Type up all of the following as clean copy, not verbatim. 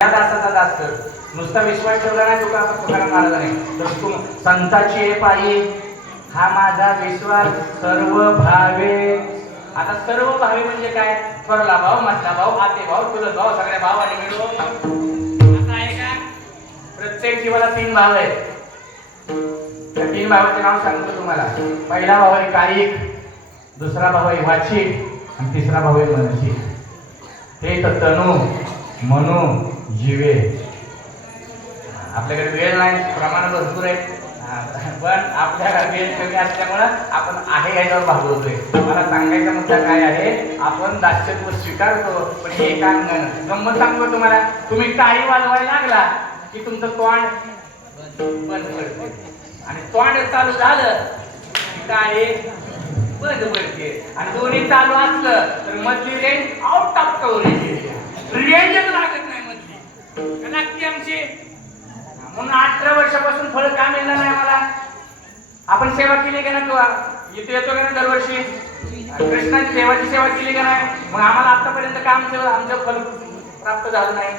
या दासाचा दास कर. नुसता विश्वास ठेवला नाही तुकाराम महाराजांनी तर तू संताची पायी हा माझा विश्वास सर्व भावे. आता सर्व भावे म्हणजे काय? थोरला भाऊ, मधला भाऊ, आते भाऊ, चुलत भाऊ, सगळ्या भावाने मिळून असं आहे का? प्रत्येक जीवाला 3 भाव आहेत. त्या 3 भावाचे नाव सांगतो तुम्हाला. पहिला भाव आहे कायिक, दुसरा भाव आहे वाचिक आणि तिसरा भाव आहे मानसिक. हे तर तनु मनो जीवे. आपल्याकडे वेळ नाही, प्रमाण भरपूर आहे, पण आपल्याला वेळ कमी असल्यामुळं आपण आहे याच्यावर भागवतोय. मला सांगायचा मुद्दा काय आहे? आपण दास्यत्व स्वीकारतो पण एकांगण. गंमत सांगतो तुम्हाला. तुम्ही टाळी वाजवायला लागला की तुमचं तोंड बंद पडते आणि तोंड चालू झालं की टाळी बंद पडते. आणि दोन्ही चालू असलं तर मधली रेंज आउट ऑफ कव्हरेज. रेंजच लागत नाही मधली. लागते आमची. म्हणून 18 वर्षापासून फळ का मिळणार नाही मला? आपण सेवा केली का ना? तू इथे येतो का ना दरवर्षी? कृष्णाची देवाची सेवा केली का नाही? मग आम्हाला आतापर्यंत काम आमचं फल प्राप्त झालं नाही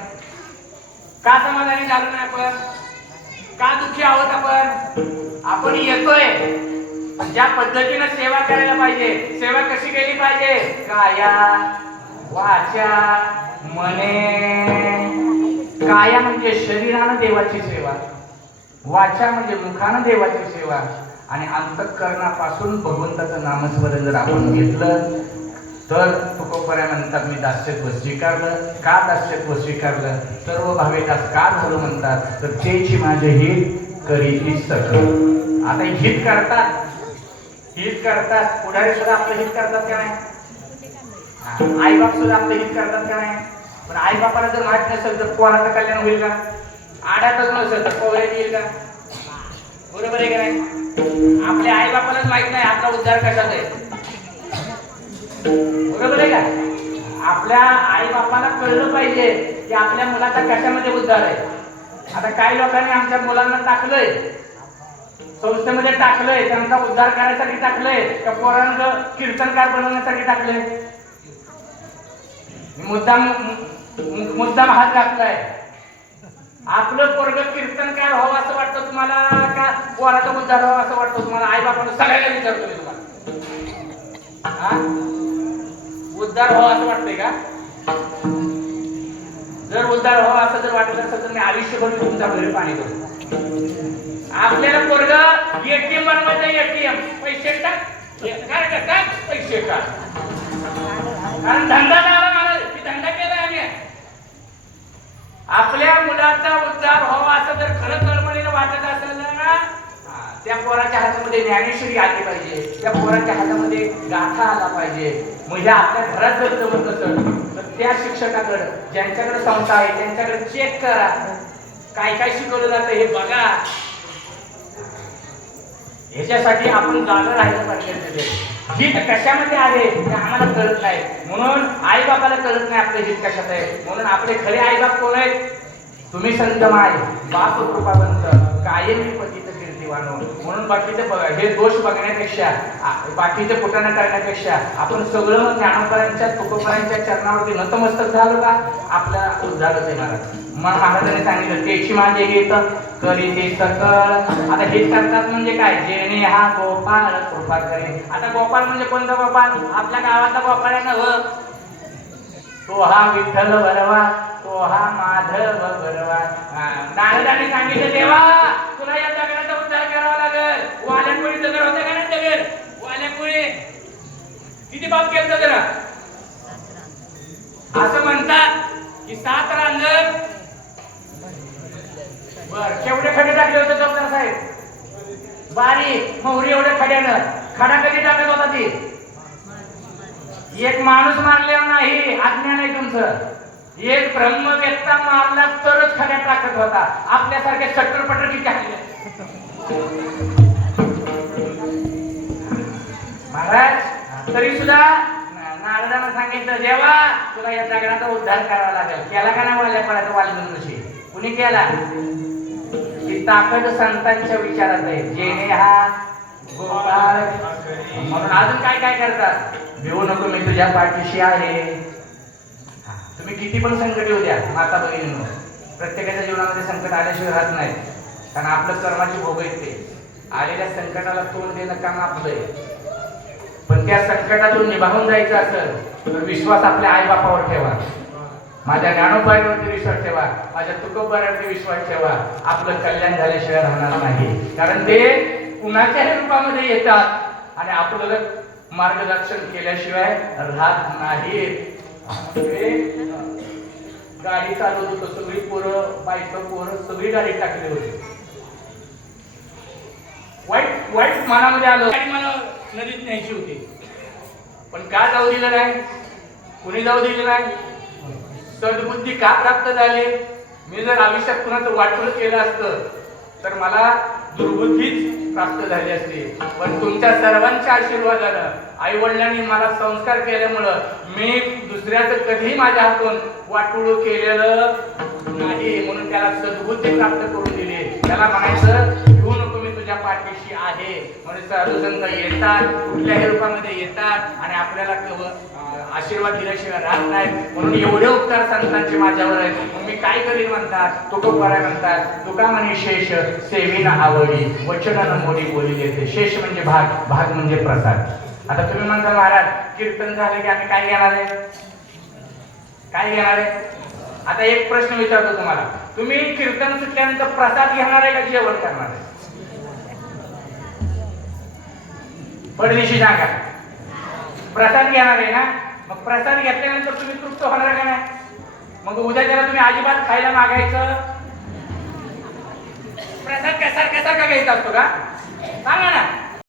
का? समाधानी झालं नाही आपण का? दुःखी आहोत आपण? आपण येतोय ज्या पद्धतीने सेवा करायला पाहिजे. सेवा कशी केली पाहिजे? काया वाचा मने. काया म्हणजे शरीरानं देवाची सेवा, वाचा म्हणजे मुखानं देवाची सेवा आणि अंतःकरणापासून भगवंताचं नामस्मरण जर आपण घेतलं तर तुकोबऱ्या म्हणतात मी दास्यत्व स्वीकारलं. का दास्यत्व स्वीकारलं? सर्व भावे दास का झालं म्हणतात तर तेची माझे हित करीती सकल. आता हित करतात, हित करतात. पुढारी सुद्धा आपलं हित करतात का नाही? आई बाप सुद्धा आपलं हित करतात का नाही? पण आई बापाला जर माहित नसेल तर पोराचं कल्याण होईल का? आड्यातच नसेल तर पोहऱ्यात येईल का? बरोबर आहे का नाही? आपल्या आई बापालाच माहित नाही आपला उद्धार कशात आहे. बरोबर आहे का? आपल्या आई बापाला कळलं पाहिजे की आपल्या मुलाचा कशामध्ये उद्धार आहे. आता काही लोकांनी आमच्या मुलांना टाकलंय, संस्थेमध्ये टाकलंय, त्यांचा उद्धार करण्यासाठी टाकलंय का पोरांना कीर्तनकार बनवण्यासाठी टाकलंय? मुद्दाम हात घातलाय. आपलं पोरग कीर्तनकार व्हावं असं वाटतं तुम्हाला का पोराचा उद्धार व्हावा असं वाटतं तुम्हाला? आई बापानं सगळ्याला विचारतो मी तुम्हाला. उद्धार व्हावं असं वाटतंय का? जर उद्धार व्हावं असं जर वाटत असेल तर मी आयुष्यभर तुमच्या घरी पाणी करू. आपल्याला पोरग एटीएम बनवायचं. एटीएम पैसे टाक पैसे टाक. कारण धंदा झाला मला, धंदा केलाय आम्ही. आपल्या मुलाचा उद्धार व्हावा असं जर खरं तळमळीनं वाटत असेल ना, त्या पोराच्या हातामध्ये ज्ञानेश्वरी आली पाहिजे, त्या पोराच्या हातामध्ये गाथा आला पाहिजे. म्हणजे आपल्या घरात जर जमत असेल तर त्या शिक्षकाकडे, ज्यांच्याकडे संस्था आहे त्यांच्याकडे चेक करा, काय काय शिकवलं जातं हे बघा. ह्याच्यासाठी आपण जागा राहिलं पाहिजे. हित कशामध्ये आहे ते आम्हाला कळत नाही. म्हणून आई बापाला कळत नाही आपलं हित कशात आहे. म्हणून आपले खरे आई बाप कोण आहेत? तुम्ही संत माय बाप कृपावंत कायमी पतित कीर्तिवान. म्हणून बाकीचे हे दोष बघण्यापेक्षा, बाकीचे कुटाणा करण्यापेक्षा आपण सगळं ज्ञानोबरांच्या तुकोबरांच्या चरणावरती नतमस्तक झालो का आपला उद्धारच आहे. महाराजांनी सांगितलं तेची माझे हित करीते सकळ. आता हित करतात म्हणजे काय? जेणे हा गोपाळ कृपा करे. आता गोपाळ म्हणजे कोणता गोपाळ? आपल्या गावातला गोपाळ आहे ना व तो हा विठ्ठल बरवा, तो हा माधव बरवा. नारदाने सांगितलं देवा तुला या दगडाचा उद्धार करावा लागेल. वाल्यापुरी दगड होते का नाही? दगड वाल्यापुरी किती बाप केलं जरा असं म्हणतात की 7 रांजण बर केवढे खडे टाकले होते डॉक्टर साहेब? बारीक मोहरी एवढ्या खड्यानं. खडा कधी टाकत होता ती? एक माणूस मारलेला नाही, अज्ञान आहे तुमचं. एक ब्रह्मवेत्ता मारला तरच खड्यात टाकत होता. आपल्यासारखे सट्टरपटर किती टाकले महाराज. तरी सुद्धा नारदानं सांगितलं देवा तुला या दगडाचा उद्धार करावा लागेल. केला का नाही वाल्यापणाचा वालगुंशी? कुणी केला? ही ताकद संतांच्या विचारात आहे. जेणे हा गोपाळ. म्हणून अजून काय काय करतात? भिवू नको मी तुझ्या पाठीशी आहे. तुम्ही किती पण संकट येऊ द्या माता बहिणींनो, प्रत्येकाच्या जीवनामध्ये संकट आल्याशिवाय राहत नाही, कारण आपलं कर्माची भोग आहेत ते. आलेल्या संकटाला तोंड देणं काम आपलं आहे. पण त्या संकटातून निभावून जायचं असेल तर विश्वास आपल्या आईबापावर ठेवा, माझ्या ज्ञानोबाईवरती विश्वास ठेवा, माझ्या तुकोबारावरती विश्वास ठेवा. आपलं कल्याण झाल्याशिवाय राहणार नाही, कारण ते कुणाच्याही रूपामध्ये येतात आणि आपल्याला मार्गदर्शन केल्याशिवाय राहत नाहीत. गाडी चालवत होतो, सगळी पोरं बायचं पोरं सगळी गाडी टाकली होती. वाईट वाईट मनामध्ये आलं, गाडी मला नदीत न्यायची होती, पण का जाऊ दिलं नाही, कुणी जाऊ दिलं नाही. सद्बुद्धी का प्राप्त झाली. मी जर आयुष्यात कुणाचं वाटोळ केलं असतं तर मला दुर्बुद्धीच प्राप्त झाली असती. पण तुमच्या सर्वांच्या आशीर्वादानं, आई वडिलांनी मला संस्कार केल्यामुळं मी दुसऱ्याचं कधी माझ्या हातून वाटोळ केलेलं नाही, म्हणून त्याला सद्बुद्धी प्राप्त करून दिली. त्याला म्हणायचं घेऊ नको, मी तुझ्या पाठीशी आहे. म्हणून साधुसंत येतात, कुठल्याही रूपामध्ये येतात आणि आपल्याला आशीर्वाद दिल्याशिवाय राहत नाही. म्हणून एवढे उपकार संतांचे माझ्यावर आहेत. मग मी काय करीन म्हणतात, तुकोबारा म्हणतात, तुका म्हणे शेष सेवीन आवडी वचन मोडी बोली येते. शेष म्हणजे भाग, भाग म्हणजे प्रसाद. आता तुम्ही म्हणता महाराज कीर्तन झालं की आम्ही काय घेणार आहे, काय घेणार आहे. आता एक प्रश्न विचारतो तुम्हाला, तुम्ही कीर्तन सुटल्यानंतर प्रसाद घेणार आहे का जेवण करणार आहे. पडदिशी सांगा, प्रसाद घेणार आहे ना. मग प्रसाद घेतल्यानंतर तुम्ही तृप्त होणार का नाही. मग उद्या त्याला तुम्ही अजिबात खायला मागायचं. प्रसाद कसा कसा का घ्यायचा असतो का सांगा ना.